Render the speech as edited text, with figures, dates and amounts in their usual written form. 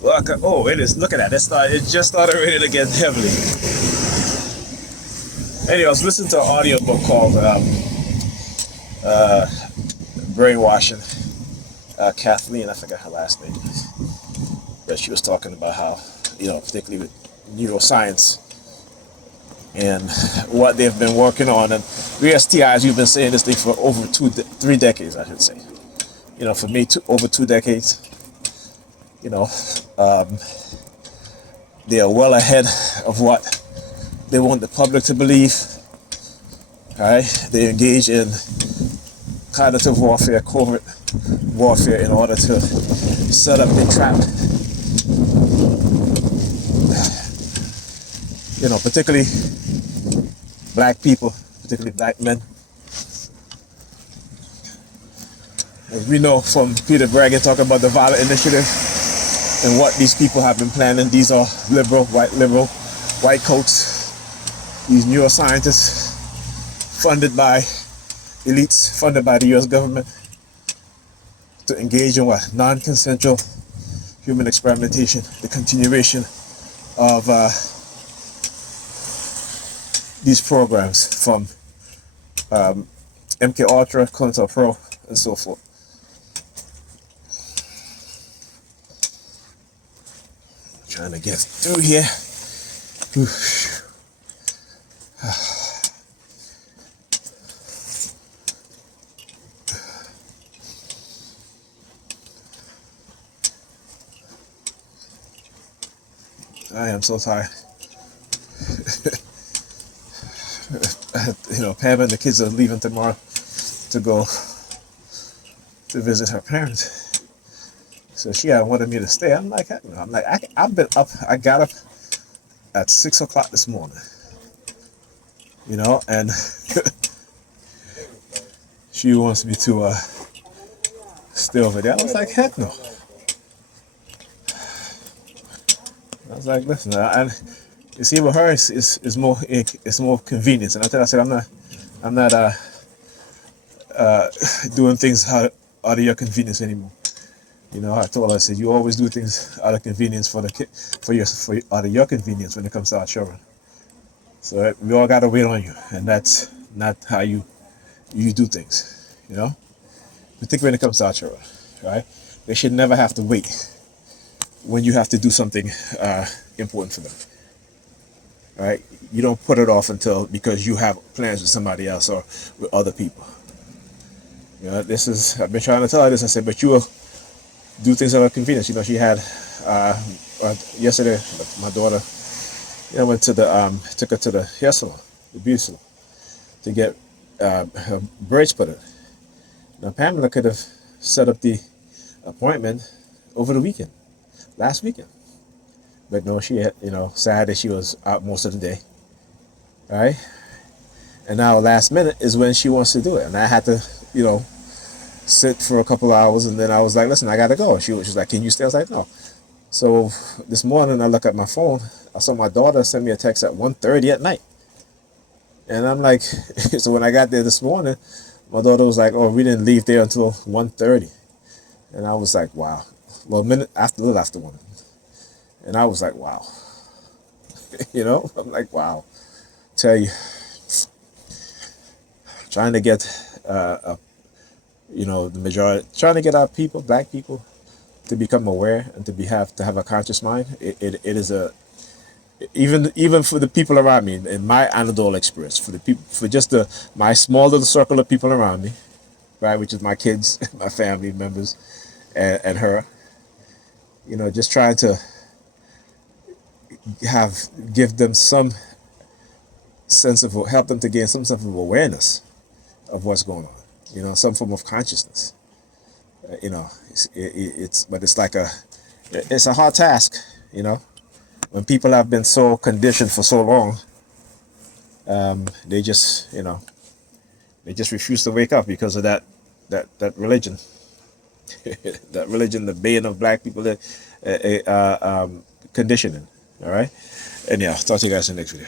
Look, oh, it is. Look at that. It just started raining again heavily. Anyway, I was listening to an audiobook called Brainwashing. Kathleen, I forgot her last name, but she was talking about how, particularly with neuroscience and what they've been working on. And we as TIs, we've been saying this thing for over 3 decades, I should say. For me, over 2 decades. Um, they are well ahead of what they want the public to believe. All right, they engage in cognitive warfare, covert warfare, in order to set up and trap, particularly black people, particularly black men. As we know from Peter Bragg talking about the Violent Initiative and what these people have been planning. These are liberal, white coats, these neuroscientists funded by elites, funded by the US government to engage in what? Non-consensual human experimentation, the continuation of these programs from MK Ultra, COINTELPRO, and so forth. Trying to get through here. I am so tired. Pam and the kids are leaving tomorrow to go to visit her parents. So she had wanted me to stay. I'm like, I've been up. I got up at 6 o'clock this morning. And she wants me to stay over there. I was like, heck no. I was like, listen, and you see, with her, it's more convenience. And I said, I'm not doing things out of your convenience anymore. I told her, I said, you always do things out of convenience for the kid, out of your convenience when it comes to our children. So we all got to wait on you, and that's not how you do things. Particularly when it comes to our children, right? They should never have to wait when you have to do something important for them. Right? You don't put it off because you have plans with somebody else or with other people. I've been trying to tell her this. I said, but you will do things out of convenience. She had yesterday, my daughter, went to took her to the hair salon, the beauty salon, to get her braids put in. Now Pamela could have set up the appointment over the weekend, last weekend. But no, she had, Saturday she was out most of the day. All right. And now last minute is when she wants to do it. And I had to, sit for a couple hours, and then I was like, listen, I gotta go. She was like, can you stay? I was like, no. So this morning I look at my phone, I saw my daughter send me a text at 1:30 at night. And I'm like, so when I got there this morning, my daughter was like, oh, we didn't leave there until 1:30. And I was like, wow. Well, a little after 1. And I was like, wow. I'm like, wow. Tell you, trying to get, the majority, trying to get our people, black people, to become aware and to have a conscious mind. It is even for the people around me, in my anecdotal experience, for the people, for just my small little circle of people around me, right, which is my kids, my family members, and her, just trying to give them some sense of, help them to gain some sense of awareness of what's going on, some form of consciousness. It's a hard task, when people have been so conditioned for so long. They just refuse to wake up because of that religion, that religion, the bane of black people, that conditioning. All right. Anyhow, talk to you guys in the next video.